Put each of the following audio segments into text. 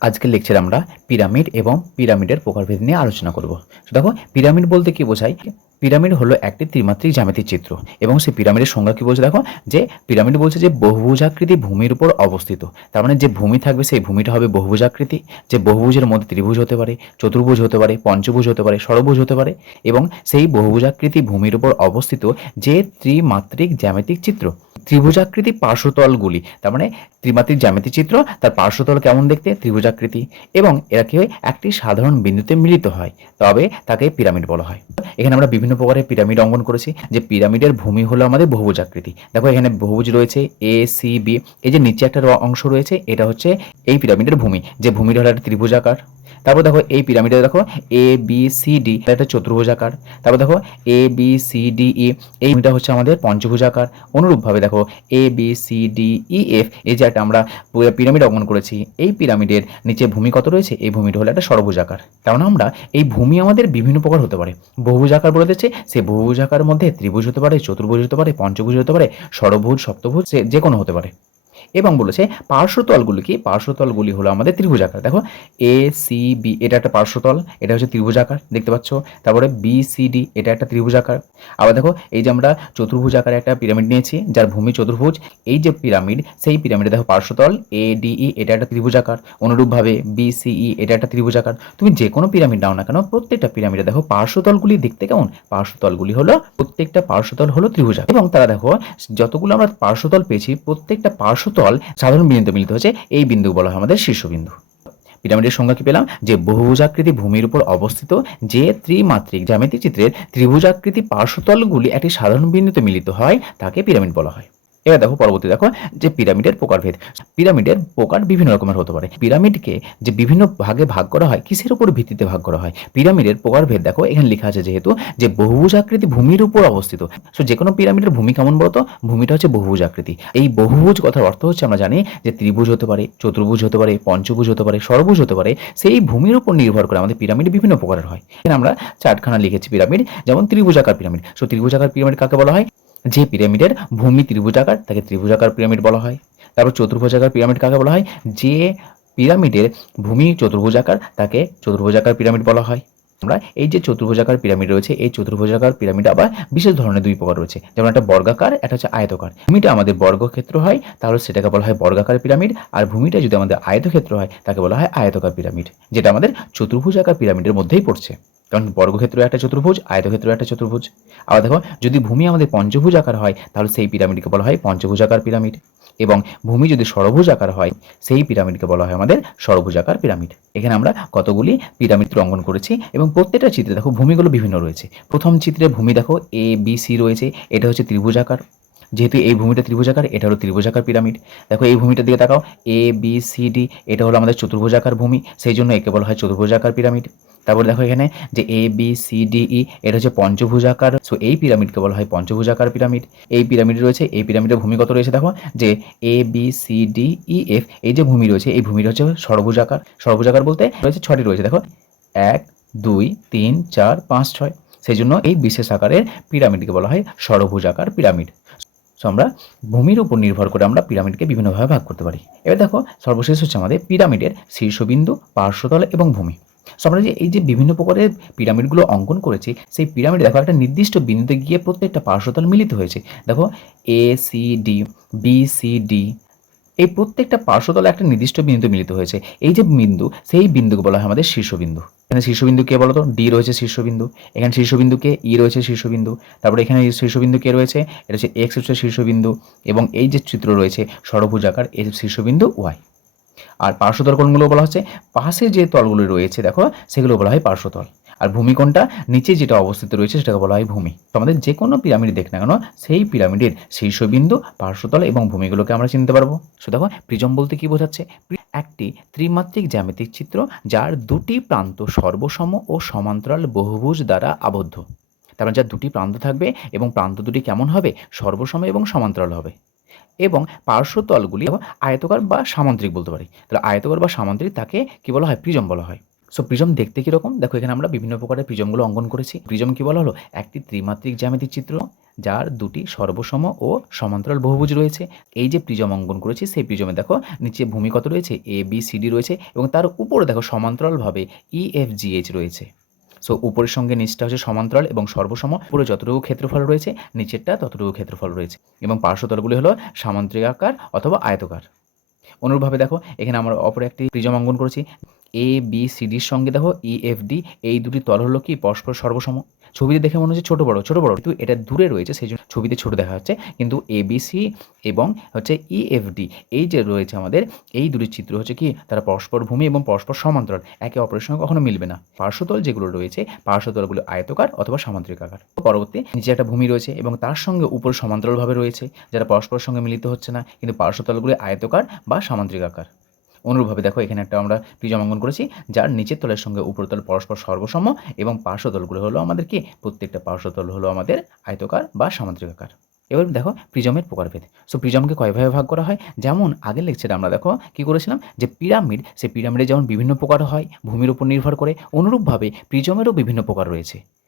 আজকের লেকচারে আমরা পিরামিড এবং পিরামিডের প্রকারভেদ নিয়ে আলোচনা করব। দেখো পিরামিড বলতে কি বোঝায়? পিরামিড হলো একটি ত্রিমাত্রিক জ্যামিতিক চিত্র এবং সেই পিরামিডের সংজ্ঞা কি বলছে দেখো? যে পিরামিড বলছে যে বহুভুজাকৃতি ভূমির উপর অবস্থিত। তার মানে যে ভূমি থাকবে সেই ভূমিটা হবে বহুভুজাকৃতি, যে বহুভুজের মধ্যে ত্রিভুজ হতে পারে, চতুর্ভুজ হতে পারে, পঞ্চভুজ হতে পারে, ষড়ভুজ হতে পারে এবং সেই বহুভুজাকৃতি ভূমির উপর অবস্থিত যে ত্রিমাত্রিক জ্যামিতিক চিত্র। ত্রিভুজাকৃতি পার্শ্বতলগুলি, তার মানে ত্রিমাত্রিক জ্যামিতি চিত্র, তার পার্শ্বতল কেমন দেখতে? ত্রিভুজাকৃতি। এবং এরা কি হয় একটি সাধারণ বিন্দুতে মিলিত হয়, তবে তাকে পিরামিড বলা হয়। এখানে আমরা বিভিন্ন প্রকারের পিরামিড অঙ্কন করেছি, যে পিরামিডের ভূমি হলো আমাদের বহুভুজাকৃতি। দেখো, এখানে বহুভুজ রয়েছে এ সি বি এই যে নিচে একটা অংশ রয়েছে, এটা হচ্ছে এই পিরামিডের ভূমি, যে ভূমিটা হলো একটা ত্রিভুজাকার। তারপর দেখো এই পিরামিডে দেখো এ বি সি ডি একটা চতুর্ভুজাকার। তারপর দেখো A B C D E এই হচ্ছে আমাদের পঞ্চভুজাকার। অনুরূপভাবে দেখো A B C D E F এই যে একটা আমরা পুরো পিরামিড অঙ্কন করেছি, এই পিরামিডের নিচে ভূমি কত রয়েছে? এই ভূমিটা হলো একটা সর্বভুজাকার কারণ আমরা এই ভূমি আমাদের বিভিন্ন প্রকার হতে পারে। বহুভুজাকার বলে দিচ্ছে সেই বহুভুজাকার মধ্যে ত্রিভুজ হতে পারে, চতুর্ভুজ হতে পারে, পঞ্চভুজ হতে পারে, ষড়ভুজ, সপ্তভুজ, সে- যে কোনো হতে পারে। এবং বলেছে পার্শ্বতলগুলি কি? পার্শ্বতলগুলি হলো আমাদের ত্রিভুজাকার দেখো এ সি বি এটা একটা পার্শ্বতল, এটা হচ্ছে ত্রিভুজাকার দেখতে পাচ্ছ? তারপরে বি সি ডি এটা একটা ত্রিভুজাকার আবার দেখো, এই যে আমরা চতুর্ভুজাকার একটা পিরামিড নিয়েছি, যার ভূমি চতুর্ভুজ, এই যে পিরামিড, সেই পিরামিডে দেখো পার্শ্বতল এ ডি ই এটা একটা ত্রিভুজাকার অনুরূপভাবে বি সি ই এটা একটা ত্রিভুজাকার তুমি যে কোনো পিরামিড নাও না কেন, প্রত্যেকটা পিরামিডে দেখো পার্শ্বতলগুলি দেখতে কেমন? পার্শ্বতলগুলি হলো, প্রত্যেকটা পার্শ্বতল হলো ত্রিভুজাকার এবং তারা দেখো, যতগুলো আমরা পার্শ্বতল পেয়েছি, প্রত্যেকটা পার্শ্বতল সাধারণ বিন্দুতে মিলিত হচ্ছে এই বিন্দু বলা হয় আমাদের শীর্ষবিন্দু। পিরামিডের সংজ্ঞা কি পেলাম? যে বহুভুজাকৃতি ভূমির উপর অবস্থিত যে ত্রিমাত্রিক জ্যামিতি চিত্রের ত্রিভুজাকৃতি পার্শ্বতলগুলি একটি সাধারণ বিন্দুতে মিলিত হয়, তাকে পিরামিড বলা হয়। এবার দেখো পরবর্তী দেখো যে পিরামিডের প্রকারভেদ। পিরামিডের প্রকার বিভিন্ন রকমের হতে পারে। পিরামিডকে যে বিভিন্ন ভাগে ভাগ করা হয়, কিসের উপর ভিত্তিতে ভাগ করা হয়? পিরামিডের প্রকারভেদ দেখো, এখানে লেখা আছে যেহেতু যে বহুভুজাকৃতি ভূমির উপর অবস্থিত। সো যে কোনো পিরামিডের ভূমি কেমন বলতো? ভূমিটা হচ্ছে বহুভুজ আকৃতি। এই বহুভুজ কথার অর্থ হচ্ছে আমরা জানি যে ত্রিভুজ হতে পারে, চতুর্ভুজ হতে পারে, পঞ্চভুজ হতে পারে, ষড়ভুজ হতে পারে, সেই ভূমির উপর নির্ভর করে আমাদের পিরামিড বিভিন্ন প্রকারের হয়। এখানে আমরা চারখানা লিখেছি পিরামিড, যেমন ত্রিভুজাকার পিরামিড। সো ত্রিভুজাকার পিরামিড কাকে বলা হয়? যে পিরামিডের ভূমি ত্রিভুজাকার, তাকে ত্রিভুজাকার পিরামিড বলা হয়। তারপর চতুর্ভুজাকার পিরামিড কাকে বলা হয়? যে পিরামিডের ভূমি চতুর্ভুজাকার, তাকে চতুর্ভুজাকার পিরামিড বলা হয়। আমরা এই যে চতুর্ভুজাকার পিরামিড রয়েছে, এই চতুর্ভুজাকার পিরামিড আবার বিশেষ ধরনের দুই প্রকার রয়েছে। যেমন একটা বর্গাকার, একটা হচ্ছে আয়তকার। ভূমিটা আমাদের বর্গক্ষেত্র হয়, তাহলে সেটাকে বলা হয় বর্গাকার পিরামিড। আর ভূমিটা যদি আমাদের আয়তক্ষেত্র হয়, তাকে বলা হয় আয়তকার পিরামিড, যেটা আমাদের চতুর্ভুজাকার পিরামিডের মধ্যেই পড়ছে। কারণ বর্গক্ষেত্র একটা চতুর্ভুজ, আয়তক্ষেত্র একটা চতুর্ভুজ। আবার দেখো, যদি ভূমি আমাদের পঞ্চভুজ আকার হয়, তাহলে সেই পিরামিডকে বলা হয় পঞ্চভুজাকার পিরামিড। এবং ভূমি যদি ষড়ভুজ আকার হয়, সেই পিরামিডকে বলা হয় আমাদের ষড়ভুজাকার পিরামিড। এখানে আমরা কতগুলি পিরামিড অঙ্কন করেছি, এবং প্রত্যেকটা চিত্রে দেখো ভূমিগুলো বিভিন্ন রয়েছে। প্রথম চিত্রে ভূমি দেখো এ বি সি রয়েছে, এটা হচ্ছে ত্রিভুজাকার যেহেতু এই ভূমিটা ত্রিভুজাকার এটা হলো ত্রিভুজাকার পিরামিড। দেখো, এই ভূমিটার দিকে তাকাও এ বি সি ডি এটা হলো আমাদের চতুর্ভুজাকার ভূমি, সেই জন্য একে বলা হয় চতুর্ভুজাকার পিরামিড। তারপর দেখো এখানে যে A B C D E এটা হচ্ছে পঞ্চভুজাকার। সো এই পিরামিডকে বলা হয় পঞ্চভুজাকার পিরামিড এই পিরামিড রয়েছে, এই পিরামিডের ভূমি কত রয়েছে দেখো? যে A B C D E F এই যে ভূমি রয়েছে, এই ভূমিটা হচ্ছে সর্বভুজাকার সর্বভুজাকার বলতে রয়েছে ছটি রয়েছে দেখো। এক, দুই, তিন, চার, পাঁচ, ছয়। সেই জন্য এই বিশেষ আকারের পিরামিডকে বলা হয় ষড়ভুজাকার পিরামিড সো আমরা ভূমির উপর নির্ভর করে আমরা পিরামিডকে বিভিন্নভাবে ভাগ করতে পারি। এবার দেখো, সর্বশেষ হচ্ছে আমাদের পিরামিডের শীর্ষবিন্দু, পার্শ্বতল এবং ভূমি। সো আমরা যে এই যে বিভিন্ন প্রকারের পিরামিডগুলো অঙ্কন করেছি, সেই পিরামিড দেখো একটা নির্দিষ্ট বিন্দুতে গিয়ে প্রত্যেকটা পার্শ্বতল মিলিত হয়েছে। দেখো A C D B C D এই প্রত্যেকটা পার্শ্বতলে একটা নির্দিষ্ট বিন্দুতে মিলিত হয়েছে। এই যে বিন্দু, সেই বিন্দুকে বলা হয় আমাদের শীর্ষবিন্দু। এখানে শীর্ষবিন্দু কে বলতো? ডি রয়েছে শীর্ষবিন্দু। এখানে শীর্ষবিন্দু কে ই রয়েছে শীর্ষবিন্দু। তারপরে এখানে শীর্ষবিন্দু কে রয়েছে? এটা হচ্ছে এক্স হচ্ছে শীর্ষবিন্দু এবং এই যে চিত্র রয়েছে, ষড়ভুজাকার এই শীর্ষবিন্দু ওয়াই আর পার্শ্বতল কোনগুলো বলা হচ্ছে? পাশে যে তলগুলো রয়েছে, দেখো, সেগুলো বলা হয় পার্শ্বতল। আর ভূমিকোণটা নিচে যেটা অবস্থিত রয়েছে, সেটাকে বলা হয় ভূমি। তো আমাদের যে কোনো পিরামিড দেখ না কেন, সেই পিরামিডের শীর্ষবিন্দু, পার্শ্বতল এবং ভূমিগুলোকে আমরা চিনতে পারব। সো দেখো, প্রিজম বলতে কি বোঝাচ্ছে? একটি ত্রিমাত্রিক জ্যামিতিক চিত্র যার দুটি প্রান্ত সর্বসম ও সমান্তরাল বহুভুজ দ্বারা আবদ্ধ। তার মানে যার দুটি প্রান্ত থাকবে এবং প্রান্ত দুটি কেমন হবে? সর্বসম এবং সমান্তরাল হবে। এবং পার্শ্ব পার্শ্বতলগুলি আয়তকার বা সামান্তরিক বলতে পারি। তাহলে আয়তকার বা সামান্তরিক তাকে কি বলা হয়? প্রিজম বলা হয়। সো প্রিজম দেখতে কীরকম? দেখো, এখানে আমরা বিভিন্ন প্রকারের প্রিজমগুলো অঙ্কন করেছি। প্রিজম কি বলা হলো? একটি ত্রিমাত্রিক জ্যামিতিক চিত্র যার দুটি সর্বসম ও সমান্তরাল বহুভুজ রয়েছে। এই যে প্রিজম অঙ্কন করেছি, সেই প্রিজমে দেখো, নিচে ভূমি কত রয়েছে? এ বি সি ডি রয়েছে এবং তার উপরে দেখো, সমান্তরালভাবে ই এফ জি এইচ রয়েছে। সো উপরের সঙ্গে নিচটা হচ্ছে সমান্তরাল এবং সর্বসম। পুরো যতটুকু ক্ষেত্রফল রয়েছে, নিচেরটা ততটুকু ক্ষেত্রফল রয়েছে। এবং পার্শ্বতলগুলি হলো সামান্তরিক আকার অথবা আয়তকার। অনুরূপভাবে দেখো, এখানে আমরা অপর একটি প্রিজম অঙ্কন করেছি। এ বি সি ডির সঙ্গে দেখো ই এফ ডি এই দুটি তল হলো কি পরস্পর সর্বসম। ছবিতে দেখে মনে হচ্ছে ছোটো বড় ছোটো বড়। কিন্তু এটা দূরে রয়েছে, সেই জন্য ছবিতে ছোটো দেখা যাচ্ছে। কিন্তু এ বি সি এবং হচ্ছে ই এফ ডি এই যে রয়েছে আমাদের, এই দুটি চিত্র হচ্ছে কি তারা পরস্পর ভূমি এবং পরস্পর সমান্তরাল। একে অপরের সঙ্গে কখনো মিলবে না। পার্শ্বতল যেগুলো রয়েছে, পার্শ্বতলগুলো আয়তকার অথবা সামান্তরিক আকার। পরবর্তী নিচে একটা ভূমি রয়েছে এবং তার সঙ্গে উপর সমান্তরালভাবে রয়েছে, যারা পরস্পরের সঙ্গে মিলিত হচ্ছে না, কিন্তু পার্শ্বতলগুলো আয়তকার বা সামান্তরিক আকার। অনুরূপভাবে দেখো, এখানে একটা আমরা প্রিজম অঙ্কন করেছি, যার নিচের তলের সঙ্গে উপর তল পরস্পর সর্বসম এবং পার্শ্বতলগুলো হলো আমাদের কি? প্রত্যেকটা পার্শ্বতল হলো আমাদের আয়তকার বা সামান্তরিক আকার। এবার দেখো প্রিজমের প্রকারভেদ। সো প্রিজমকে কয়ভাবে ভাগ করা হয়? যেমন আগের লেকচারে আমরা দেখো, কি করেছিলাম? যে পিরামিড সে পিরামিডে যেমন বিভিন্ন প্রকার হয়, ভূমির উপর নির্ভর করে, অনুরূপভাবে প্রিজমেরও বিভিন্ন প্রকার রয়েছে।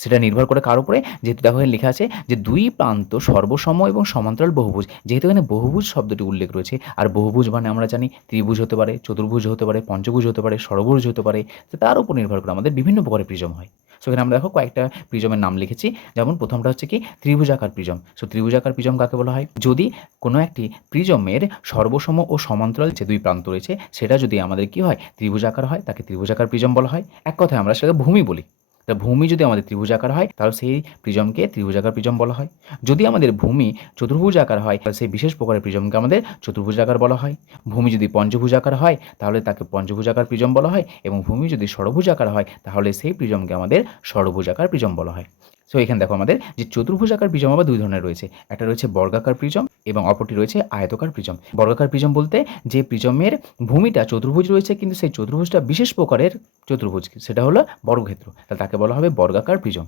সেটা নির্ভর করে কার উপরে? যেহেতু দেখো এখানে লেখা আছে যে দুই প্রান্ত সর্বসম এবং সমান্তরাল বহুভুজ। যেহেতু এখানে বহুভুজ শব্দটি উল্লেখ রয়েছে, আর বহুভুজ মানে আমরা জানি ত্রিভুজ হতে পারে, চতুর্ভুজ হতে পারে, পঞ্চভুজ হতে পারে, ষড়ভুজ হতে পারে তার উপর নির্ভর করে আমাদের বিভিন্ন প্রকারের প্রিজম হয়। সো এখানে আমরা দেখো কয়েকটা প্রিজমের নাম লিখেছি। যেমন প্রথমটা হচ্ছে কি? ত্রিভুজাকার প্রিজম। সো ত্রিভুজাকার প্রিজম কাকে বলা হয়? যদি কোনো একটি প্রিজমের সর্বসম ও সমান্তরাল যে দুই প্রান্ত রয়েছে, সেটা যদি আমাদের কি হয়? ত্রিভুজাকার হয়, তাকে ত্রিভুজাকার প্রিজম বলা হয়। এক কথায় আমরা সেটাকে ভূমি বলি। তা ভূমি যদি আমাদের ত্রিভুজাকার হয়, তাহলে সেই প্রিজমকে ত্রিভুজাকার প্রিজম বলা হয়। যদি আমাদের ভূমি চতুর্ভুজ আকার হয়, তাহলে সেই বিশেষ প্রকারের প্রিজমকে আমাদের চতুর্ভুজ আকার বলা হয়। ভূমি যদি পঞ্চভুজাকার হয়, তাহলে তাকে পঞ্চভুজাকার প্রিজম বলা হয় এবং ভূমি যদি ষড়ভুজাকার হয়, তাহলে সেই প্রিজমকে আমাদের ষড়ভুজাকার প্রিজম বলা হয়। সো এখানে দেখো আমাদের যে চতুর্ভুজাকার প্রিজম আবার দুই ধরনের রয়েছে। একটা রয়েছে বর্গাকার প্রিজম এবং অপরটি রয়েছে আয়তকার প্রিজম। বর্গাকার প্রিজম বলতে যে প্রিজমের ভূমিটা চতুর্ভুজ রয়েছে কিন্তু সেই চতুর্ভুজটা বিশেষ প্রকারের চতুর্ভুজ, সেটা হলো বর্গক্ষেত্র। তাহলে তাকে বলা হবে বর্গাকার প্রিজম।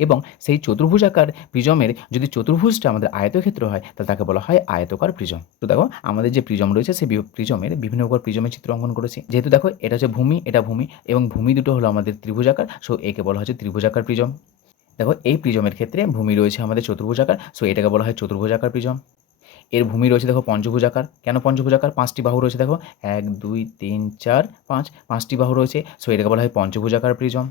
এবং সেই চতুর্ভুজাকার প্রিজমের যদি চতুর্ভুজটা আমাদের আয়তক্ষেত্র হয়, তাহলে তাকে বলা হয় আয়তকার প্রিজম। তো দেখো, আমাদের যে প্রিজম রয়েছে, সেই প্রিজমের বিভিন্ন প্রকার প্রিজমের চিত্র অঙ্কন করেছি। যেহেতু দেখো, এটা হচ্ছে ভূমি, এটা ভূমি এবং ভূমি দুটো হলো আমাদের ত্রিভুজাকার সো একে বলা হচ্ছে ত্রিভুজাকার প্রিজম। দেখো, এই প্রিজমের ক্ষেত্রে ভূমি রয়েছে আমাদের চতুর্ভুজাকার সো এটাকে বলা হয় চতুর্ভুজাকার প্রিজম। এর ভূমি রয়েছে দেখো পঞ্চভুজাকার কেন পঞ্চভুজাকার পাঁচটি বাহু রয়েছে দেখো, এক, দুই, তিন, চার, পাঁচ, পাঁচটি বাহু রয়েছে সো এটাকে বলা হয় পঞ্চভুজাকার প্রিজম।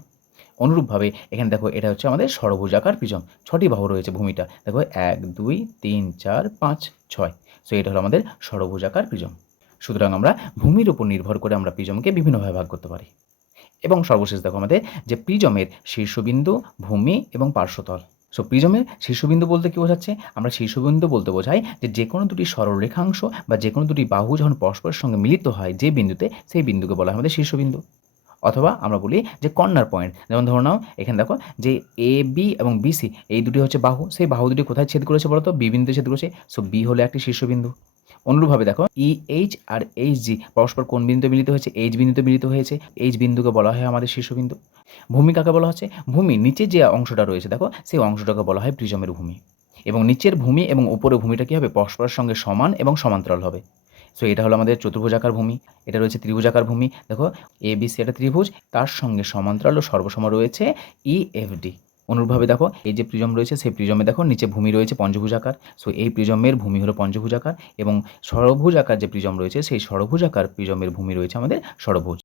অনুরূপভাবে এখানে দেখো, এটা হচ্ছে আমাদের ষড়ভুজাকার প্রিজম। ছটি বাহু রয়েছে ভূমিটা, দেখো, এক, দুই, তিন, চার, পাঁচ, ছয় সো এটা হলো আমাদের ষড়ভুজাকার প্রিজম। সুতরাং আমরা ভূমির উপর নির্ভর করে আমরা প্রিজমকে বিভিন্নভাবে ভাগ করতে পারি। এবং সর্বশেষ দেখো আমাদের যে প্রিজমের শীর্ষবিন্দু, ভূমি এবং পার্শ্বতল। সো প্রিজমের শীর্ষবিন্দু বলতে কী বোঝাচ্ছে? আমরা শীর্ষবিন্দু বলতে বোঝাই যে যে কোনো দুটি সরল রেখাংশ বা যে কোনো দুটি বাহু যখন পরস্পরের সঙ্গে মিলিত হয় যে বিন্দুতে, সেই বিন্দুকে বলা হয় আমাদের শীর্ষবিন্দু। অথবা আমরা বলি যে কর্নার পয়েন্ট। যেমন ধরো নাও, এখানে দেখো যে এ বি এবং বিসি এই দুটি হচ্ছে বাহু। সেই বাহু দুটি কোথায় ছেদ করেছে বলো তো বি বিন্দুতে ছেদ করেছে। সো বি হলো একটি শীর্ষবিন্দু। অনুরূপভাবে দেখো ই এইচ আর এইচ জি পরস্পর কোন বিন্দুতে মিলিত হয়েছে? এইচ বিন্দুতে মিলিত হয়েছে। এইচ বিন্দুকে বলা হয় আমাদের শীর্ষবিন্দু। ভূমি কাকে বলা হচ্ছে? ভূমি নিচে যে অংশটা রয়েছে, দেখো, সেই অংশটাকে বলা হয় প্রিজমের ভূমি। এবং নিচের ভূমি এবং উপরের ভূমিটা কী হবে? পরস্পরের সঙ্গে সমান এবং সমান্তরাল হবে। সো এটা হলো আমাদের চতুর্ভুজাকার ভূমি। এটা রয়েছে ত্রিভুজাকার ভূমি। দেখো এ বি সি এটা ত্রিভুজ। তার সঙ্গে সমান্তরাল ও সর্বসম রয়েছে ই এফ ডি অনুরূপভাবে দেখো, এই যে প্রিজম রয়েছে, সেই প্রিজমে দেখো, নিচে ভূমি রয়েছে পঞ্চভুজাকার। সো এই প্রিজমের ভূমি হলো পঞ্চভুজাকার এবং ষড়ভুজাকার যে প্রিজম রয়েছে, সেই ষড়ভুজাকার প্রিজমের ভূমি রয়েছে আমাদের ষড়ভুজ।